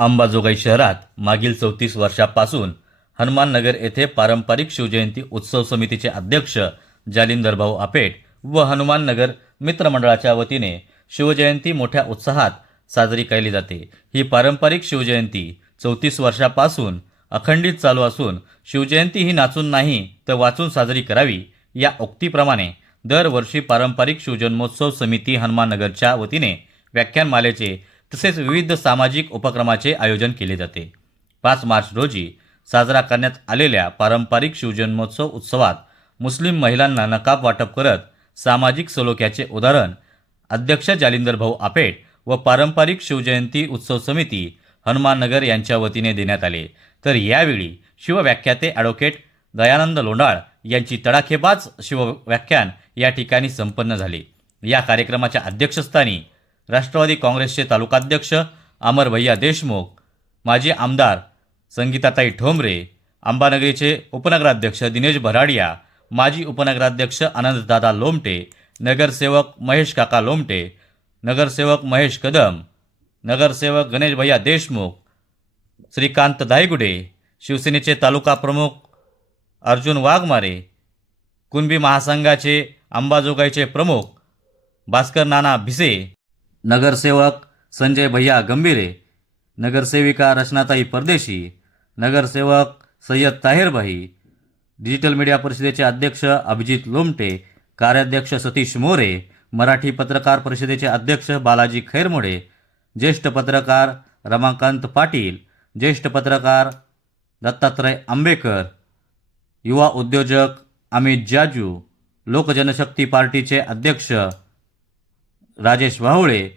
अंबाजोगाई शहरात मागील 34 वर्षापासून हनुमाननगर येथे पारंपरिक शिवजयंती उत्सव समितीचे अध्यक्ष जालिंदर भाऊ आपेट व हनुमाननगर मित्रमंडळाच्या वतीने शिवजयंती मोठ्या उत्साहात साजरी केली जाते। ही पारंपरिक शिवजयंती 34 वर्षापासून अखंडित चालू असून शिवजयंती ही नाचून नाही तर वाचून साजरी करावी या उक्तीप्रमाणे दरवर्षी पारंपरिक शिवजन्मोत्सव समिती हनुमाननगरच्या वतीने व्याख्यानमालेचे तसेच विविध सामाजिक उपक्रमाचे आयोजन केले जाते। 5 मार्च रोजी साजरा करण्यात आलेल्या पारंपरिक शिवजन्मोत्सव उत्सवात मुस्लिम महिलांना नकाब वाटप करत सामाजिक सलोख्याचे उदाहरण अध्यक्ष जालिंदर भाऊ आपेट व पारंपरिक शिवजयंती उत्सव समिती हनुमाननगर यांच्या वतीने देण्यात आले। तर यावेळी शिवव्याख्याते ॲडव्होकेट दयानंद लोंढाळ यांची तडाखेबाज शिवव्याख्यान या ठिकाणी संपन्न झाले। या कार्यक्रमाच्या अध्यक्षस्थानी राष्ट्रवादी काँग्रेसचे तालुकाध्यक्ष अमर भैया देशमुख, माजी आमदार संगीताताई ठोंबरे, अंबानगरीचे उपनगराध्यक्ष दिनेश भराडिया, माजी उपनगराध्यक्ष आनंददादा लोमटे, नगरसेवक महेश काका लोमटे, नगरसेवक महेश कदम, नगरसेवक गणेश भैया देशमुख, श्रीकांत दायगुडे, शिवसेनेचे तालुका प्रमुख अर्जुन वाघमारे, कुणबी महासंघाचे अंबाजोगाईचे प्रमुख भास्कर नाना भिसे, नगरसेवक संजय भैया गंभीरे, नगरसेविका रचनाताई परदेशी, नगरसेवक सय्यद ताहिरभाई, डिजिटल मीडिया परिषदेचे अध्यक्ष अभिजित लोमटे, कार्याध्यक्ष सतीश मोरे, मराठी पत्रकार परिषदेचे अध्यक्ष बालाजी खैरमोडे, ज्येष्ठ पत्रकार रमाकांत पाटील, ज्येष्ठ पत्रकार दत्तात्रय आंबेकर, युवा उद्योजक अमित जाजू, लोकजनशक्ती पार्टीचे अध्यक्ष राजेश वाहुळे,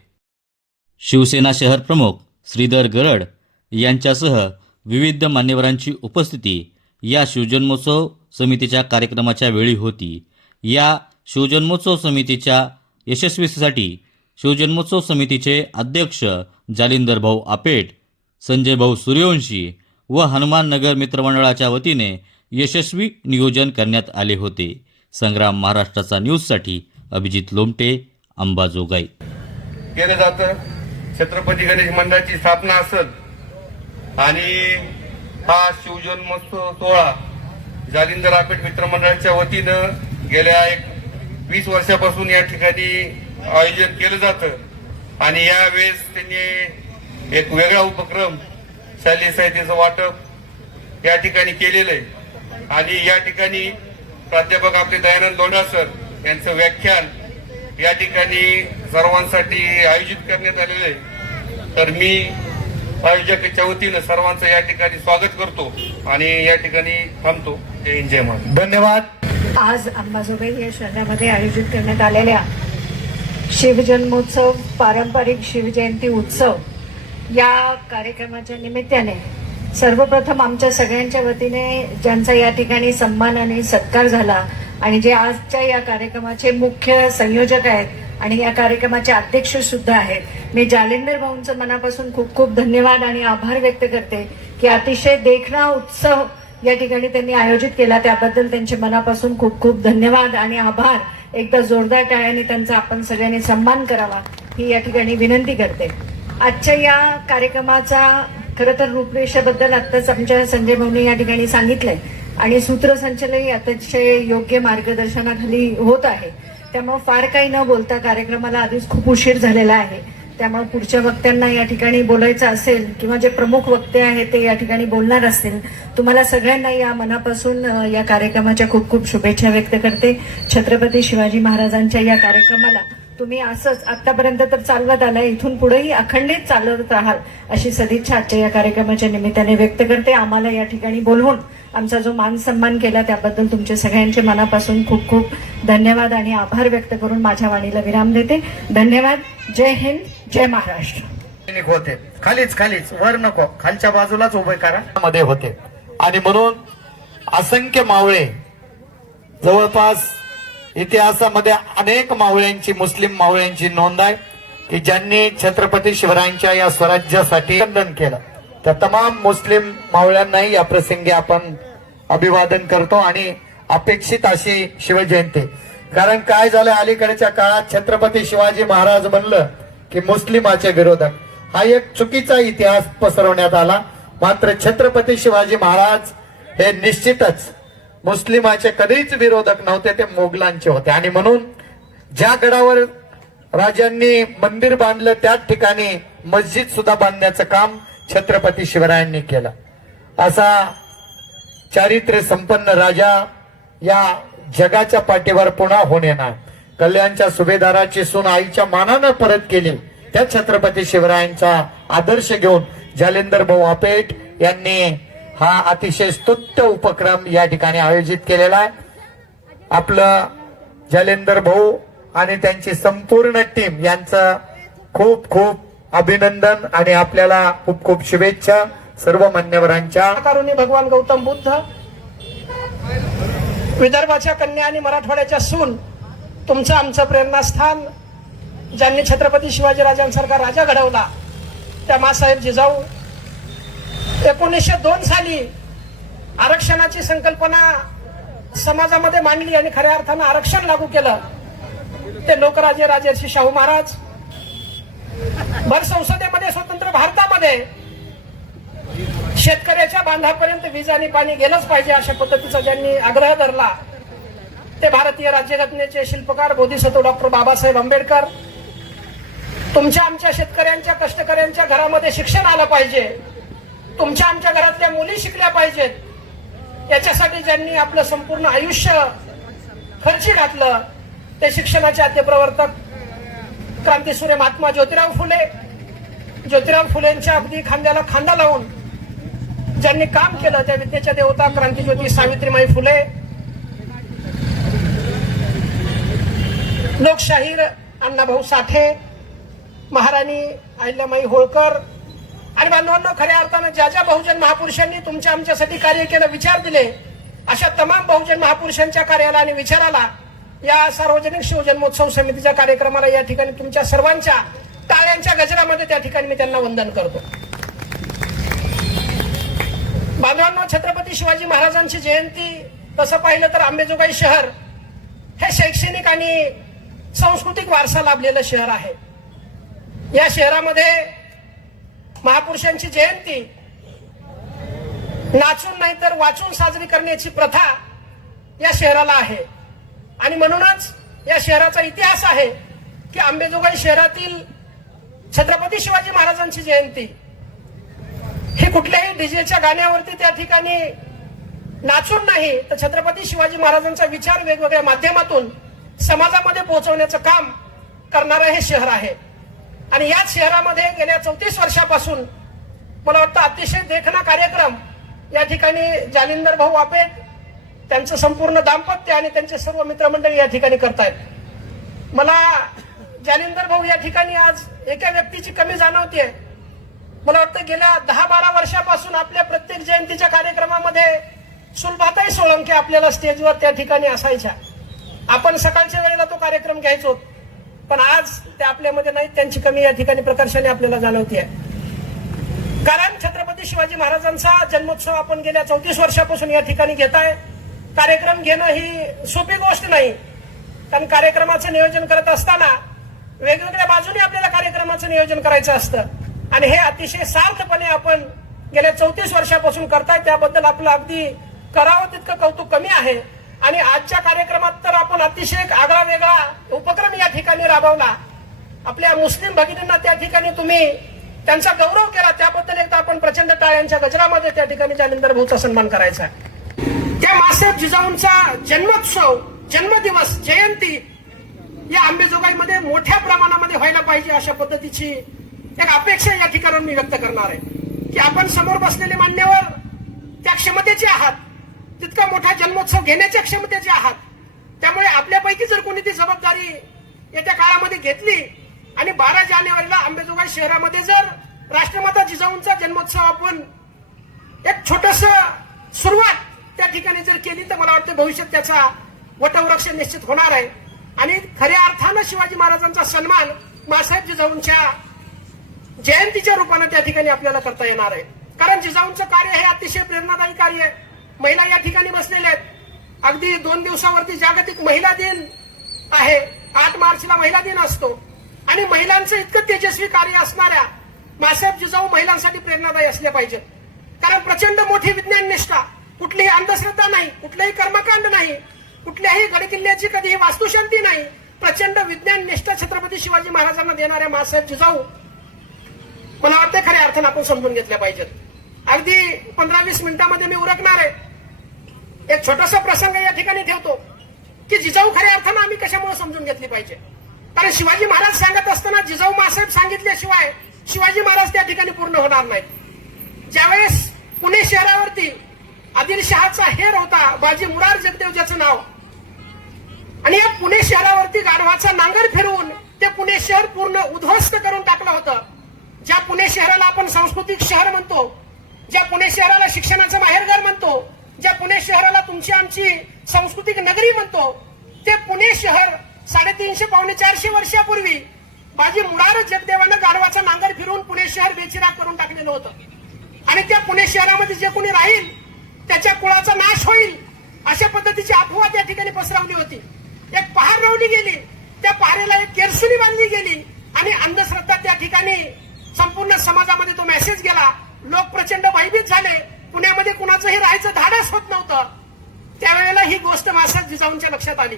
शिवसेना शहर प्रमुख श्रीधर गरड यांच्यासह विविध मान्यवरांची उपस्थिती या शिवजन्मोत्सव समितीच्या कार्यक्रमाच्या वेळी होती। या शिवजन्मोत्सव समितीच्या यशस्वीसाठी शिवजन्मोत्सव समितीचे अध्यक्ष जालिंदर भाऊ आपेट, संजय भाऊ सूर्यवंशी व हनुमाननगर मित्रमंडळाच्या वतीने यशस्वी नियोजन करण्यात आले होते। संग्राम महाराष्ट्राचा न्यूजसाठी अभिजित लोमटे, अंबाजोगाई। केलं जातं छत्रपती गणेश मंडळाची स्थापना असत आणि हा शिवजन्मोत्सव सोहळा जालिंदर आपेट मित्रमंडळाच्या वतीनं गेल्या 20 वर्षापासून या ठिकाणी आयोजन केलं जातं आणि यावेळेस त्यांनी एक वेगळा उपक्रम शालेय साहित्याचं वाटप या ठिकाणी केलेलं आहे आणि या ठिकाणी प्राध्यापक आपले दयानंद लोंढाळ सर यांचं व्याख्यान या ठिकाणी सर्वांसाठी आयोजित करण्यात आलेलं आहे। तर मी आयोजकाच्या वतीनं सर्वांचं या ठिकाणी स्वागत करतो आणि या ठिकाणी थांबतो। जय हिंद, जय महाराष्ट्र। धन्यवाद। आज अंबाजोगाई या शहरामध्ये आयोजित करण्यात आलेल्या शिवजन्मोत्सव पारंपरिक शिवजयंती उत्सव या कार्यक्रमाच्या निमित्ताने सर्वप्रथम आमच्या सगळ्यांच्या वतीने ज्यांचा या ठिकाणी सन्मान आणि सत्कार झाला आणि जे आजच्या या कार्यक्रमाचे मुख्य संयोजक आहेत आणि या कार्यक्रमाचे अध्यक्ष सुद्धा आहेत, मी जालिंदर भाऊंचं मनापासून खूप खूप धन्यवाद आणि आभार व्यक्त करते की अतिशय देखणा उत्सव या ठिकाणी त्यांनी आयोजित केला, त्याबद्दल त्यांचे मनापासून खूप खूप धन्यवाद आणि आभार। एकदा जोरदार टाळ्याने त्यांचा आपण सगळ्यांनी सन्मान करावा ही या ठिकाणी विनंती करते। आजच्या या कार्यक्रमाचा खरं तर रूपरेषेबद्दल आत्ताच आमच्या संजय भाऊंनी या ठिकाणी सांगितलंय आणि सूत्रसंचलनही अतिशय योग्य मार्गदर्शनाखाली होत आहे। त्यामुळे फार काही न बोलता कार्यक्रमाला आधीच खूप उशीर झालेला आहे, त्यामुळे पुढच्या वक्त्यांना या ठिकाणी बोलायचं असेल किंवा जे प्रमुख वक्ते आहेत ते या ठिकाणी बोलणार असतील, तुम्हाला सगळ्यांना या मनापासून या कार्यक्रमाच्या खूप खूप शुभेच्छा व्यक्त करते। छत्रपती शिवाजी महाराजांच्या या कार्यक्रमाला तुम्ही असंच आतापर्यंत तर चालवत आलाय, इथून पुढेही अखंडित चालवत राहाल अशी सदिच्छा आजच्या या कार्यक्रमाच्या निमित्ताने व्यक्त करते। आम्हाला या ठिकाणी बोलवून आमचा जो मान सन्मान केला त्याबद्दल तुमचे सगळ्यांचे मनापासून खूप खूप धन्यवाद आणि आभार व्यक्त करून माझ्या वाणीला विराम देते। धन्यवाद। जय हिंद, जय महाराष्ट्र। होते खालीच वर नको, खालच्या बाजूलाच उभे करा मध्ये होते आणि म्हणून असंख्य मावळे, जवळपास इतिहासामध्ये अनेक मावळ्यांची, मुस्लिम मावळ्यांची नोंद आहे की ज्यांनी छत्रपती शिवरायांच्या या स्वराज्यासाठी वंदन केलं। त्या तमाम मुस्लिम मावळ्यांनाही या प्रसंगी आपण अभिवादन करतो आणि अपेक्षित अशी शिवजयंती, कारण काय झालं अलीकडच्या काळात छत्रपती शिवाजी महाराज म्हणलं की मुस्लिमाचे विरोधक, हा एक चुकीचा इतिहास पसरवण्यात आला. मात्र छत्रपती शिवाजी महाराज हे निश्चितच मुस्लिमाचे कधीच विरोधक नव्हते, ते मोगलांचे होते. आणि म्हणून ज्या गडावर राजांनी मंदिर बांधलं त्याच ठिकाणी मस्जिद सुद्धा बांधण्याचं काम छत्रपती शिवरायांनी केलं. असा चारित्र्य संपन्न राजा या जगाच्या पाठीवर पुन्हा होणे नाही. कल्याणच्या सुभेदाराची सून आईच्या मानानं परत केली, त्या छत्रपती शिवरायांचा आदर्श घेऊन जालिंदर भाऊ आपेट यांनी हा अतिशय स्तुत्य उपक्रम या ठिकाणी आयोजित केलेला आहे. आपलं जालिंदर भाऊ आणि त्यांची संपूर्ण टीम यांचं खूप खूप अभिनंदन आणि आपल्याला खूप खूप शुभेच्छा सर्व मान्यवरांच्या. करुणी भगवान गौतम बुद्ध, विदर्भाच्या कन्या आणि मराठवाड्याच्या सून, तुमचं आमचं प्रेरणास्थान, ज्यांनी छत्रपती शिवाजीराजांसारखा राजा घडवला त्या मासाहेब जिजाऊ 1902 साली आरक्षणाची संकल्पना समाजामध्ये मांडली आणि खऱ्या अर्थानं आरक्षण लागू केलं. ते लोकराजे राजर्षी शाहू महाराज भर संसदेमध्ये स्वतंत्र भारतामध्ये शेतकऱ्याच्या बांधापर्यंत वीज आणि पाणी गेलंच पाहिजे अशा पद्धतीचा ज्यांनी आग्रह धरला ते भारतीय राज्यघटनेचे शिल्पकार बोधिसत्व डॉक्टर बाबासाहेब आंबेडकर. तुमच्या आमच्या शेतकऱ्यांच्या कष्टकऱ्यांच्या घरामध्ये शिक्षण आलं पाहिजे, तुमच्या आमच्या घरातल्या मुली शिकल्या पाहिजेत, याच्यासाठी ज्यांनी आपलं संपूर्ण आयुष्य खर्ची घातलं ते शिक्षणाचे आद्यप्रवर्तक क्रांतीसूर्य महात्मा ज्योतिराव फुले. ज्योतिराव फुलेंच्या अगदी खांद्याला खांदा लावून ज्यांनी काम केलं त्या विद्येच्या देवता क्रांतीज्योती सावित्रीमाई फुले. लोकशाहीर अण्णाभाऊ साठे, महाराणी अहिल्यामाई होळकर आणि बांधवांनो, खऱ्या अर्थानं ज्या ज्या बहुजन महापुरुषांनी तुमच्या आमच्यासाठी कार्य केलं, विचार दिले, अशा तमाम बहुजन महापुरुषांच्या कार्याला आणि विचाराला या सार्वजनिक शिवजन्मोत्सव समितीच्या कार्यक्रमाला या ठिकाणी तुमच्या सर्वांच्या टाळ्यांच्या गजरामध्ये त्या ठिकाणी मी त्यांना वंदन करतो. बांधवांनो, छत्रपती शिवाजी महाराजांची जयंती तसं पाहिलं तर अंबेजोगाई शहर हे शैक्षणिक आणि सांस्कृतिक वारसा लाभलेलं शहर आहे. या शहरामध्ये महापुरुषांची जयंती नाचून नाही तर वाचून साजरी करण्याची प्रथा या शहराला आहे. आणि म्हणूनच या शहराचा इतिहास आहे की अंबेजोगाई शहरातील छत्रपती शिवाजी महाराजांची जयंती ही कुठल्याही डीजेच्या गाण्यावरती त्या ठिकाणी नाचून नाही तर छत्रपती शिवाजी महाराजांचा विचार वेगवेगळ्या माध्यमातून समाजामध्ये पोहोचवण्याचं काम करणारं हे शहर आहे. आणि याच शहरामध्ये गेल्या 34 वर्षापासून मला वाटतं अतिशय देखणा कार्यक्रम या ठिकाणी जालिंदर भाऊ आपेट, त्यांचं संपूर्ण दाम्पत्य आणि त्यांचे सर्व मित्रमंडळी या ठिकाणी करतायत. मला जालिंदर भाऊ या ठिकाणी आज एका व्यक्तीची कमी जाणवतीये. मला वाटतं गेल्या 10-12 वर्षापासून आपल्या प्रत्येक जयंतीच्या कार्यक्रमामध्ये सुलभाताई सोळंके आपल्याला स्टेजवर त्या ठिकाणी असायच्या. आपण सकाळच्या वेळेला तो कार्यक्रम घ्यायचो, पण आज ते आपल्यामध्ये नाहीत. त्यांची कमी या ठिकाणी प्रकर्षाने आपल्याला जाणवतीये. कारण छत्रपती शिवाजी महाराजांचा जन्मोत्सव आपण गेल्या 34 वर्षापासून या ठिकाणी घेताय. कार्यक्रम घेणं ही सोपी गोष्ट नाही, कारण कार्यक्रमाचं नियोजन करत असताना वेगवेगळ्या बाजूने आपल्याला कार्यक्रमाचं नियोजन करायचं असतं आणि हे अतिशय सार्थपणे आपण गेल्या 34 वर्षापासून करताय. त्याबद्दल आपलं अगदी करावं तितकं कौतुक कमी आहे. आणि आजच्या कार्यक्रमात तर आपण अतिशय एक आगळा वेगळा उपक्रम या ठिकाणी राबवला. आपल्या मुस्लिम भगिनींना त्या ठिकाणी तुम्ही त्यांचा गौरव केला, त्याबद्दल एकदा आपण प्रचंड टाळ्यांच्या गजरामध्ये त्या ठिकाणी जालिंदर भाऊचा सन्मान करायचा. त्या मासाहेब जिजाऊंचा जन्मोत्सव, जन्मदिवस, जयंती या अंबेजोगाईमध्ये मोठ्या प्रमाणामध्ये व्हायला पाहिजे अशा पद्धतीची एक अपेक्षा या ठिकाणी मी व्यक्त करणार आहे की आपण समोर बसलेले मान्यवर त्या क्षमतेचे आहात, तितका मोठा जन्मोत्सव घेण्याच्या क्षमतेचे आहात. त्यामुळे आपल्यापैकी जर कोणी ती जबाबदारी येत्या काळामध्ये घेतली आणि 12 जानेवारीला अंबेजोगाई शहरामध्ये जर राष्ट्रमाता जिजाऊंचा जन्मोत्सव आपण एक छोटस सुरुवात त्या ठिकाणी जर केली तर मला वाटतं भविष्यात त्याचा वटवृक्ष निश्चित होणार आहे. आणि खऱ्या अर्थानं शिवाजी महाराजांचा सन्मान मासाहेब जिजाऊंच्या जयंतीच्या रूपाने त्या ठिकाणी आपल्याला करता येणार आहे. कारण जिजाऊंचं कार्य हे अतिशय प्रेरणादायी कार्य आहे. महिला या ठिकाणी बसलेल्या आहेत. अगदी 2 दिवसावरती जागतिक महिला दिन आहे. 8 मार्चला महिला दिन असतो आणि महिलांचं इतकं तेजस्वी कार्य असणाऱ्या मासाहेब जिजाऊ महिलांसाठी प्रेरणादायी असल्या पाहिजेत. कारण प्रचंड मोठी विज्ञान निष्ठा, कुठलीही अंधश्रद्धा नाही, कुठलेही कर्मकांड नाही, कुठल्याही गडकिल्ल्याची कधीही वास्तुशांती नाही, प्रचंड विज्ञान निष्ठा छत्रपती शिवाजी महाराजांना देणाऱ्या मासाहेब जिजाऊ मला वाटतं खऱ्या अर्थानं आपण समजून घेतल्या पाहिजेत. अगदी 15-20 मिनिटांमध्ये मी उरकणार आहे. एक छोटासा प्रसंग या ठिकाणी ठेवतो की जिजाऊ खऱ्या अर्थानं आम्ही कशामुळे समजून घेतली पाहिजे. कारण शिवाजी महाराज सांगत असताना जिजाऊ मासाहेब सांगितल्याशिवाय शिवाजी महाराज त्या ठिकाणी पूर्ण होणार नाहीत. ज्यावेळेस पुणे शहरावरती आदिलशहाचा हेर होता, बाजी मुरार जगदेव ज्याचं नाव, आणि या पुणे शहरावरती गाढवाचा नांगर फिरवून ते पुणे शहर पूर्ण उद्ध्वस्त करून टाकलं होतं. ज्या पुणे शहराला आपण सांस्कृतिक शहर म्हणतो, ज्या पुणे शहराला शिक्षणाचं माहेरघर म्हणतो, ज्या पुणे शहराला तुमची आमची सांस्कृतिक नगरी म्हणतो, ते पुणे शहर 350-400 वर्षापूर्वी बाजी मुरार जगदेवानं गाढवाचा नांगर फिरवून पुणे शहर बेचिराग करून टाकलेलं होतं. आणि त्या पुणे शहरामध्ये जे कोणी राहील त्याच्या कुळाचा नाश होईल अशा पद्धतीची अफवा त्या ठिकाणी पसरवली होती. एक पहार रवली गेली, त्या पहारेला एक केरसुनी बांधली गेली आणि अंधश्रद्धा त्या ठिकाणी संपूर्ण समाजामध्ये तो मेसेज गेला. लोक प्रचंड भयभीत झाले. पुण्यामध्ये कुणाचंही राहायचं धाडस होत नव्हतं. त्यावेळेला ही गोष्ट मासाहेब जिजाऊंच्या लक्षात आली,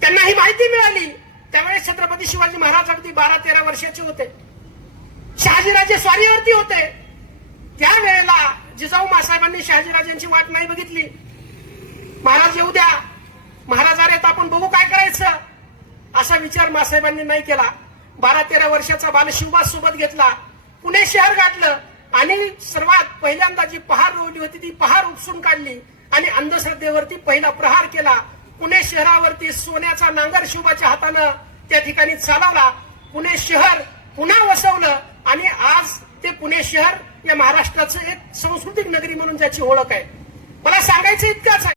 त्यांना ही माहिती मिळाली. त्यावेळेस छत्रपती शिवाजी महाराज अगदी 12-13 वर्षाचे होते. शहाजीराजे स्वारीवरती होते. त्यावेळेला जिजाऊ मासाहेबांनी शहाजीराजेंची वाट नाही बघितली. महाराज येऊ द्या, महाराज आले तर आपण बघू काय करायचं, असा विचार मासाहेबांनी नाही केला. 12-13 वर्षाचा बाल शिवबाज सोबत घेतला, पुणे शहर गाठलं आणि सर्वात पहिल्यांदा जी पहार रोवली होती ती पहार उपसून काढली आणि अंधश्रद्धेवरती पहिला प्रहार केला. पुणे शहरावरती सोन्याचा नांगर शिवबाच्या हातानं त्या ठिकाणी चालवला. पुणे शहर पुन्हा वसवलं आणि आज ते पुणे शहर या महाराष्ट्राचं एक सांस्कृतिक नगरी म्हणून ज्याची ओळख आहे. मला सांगायचं इतकंच आहे.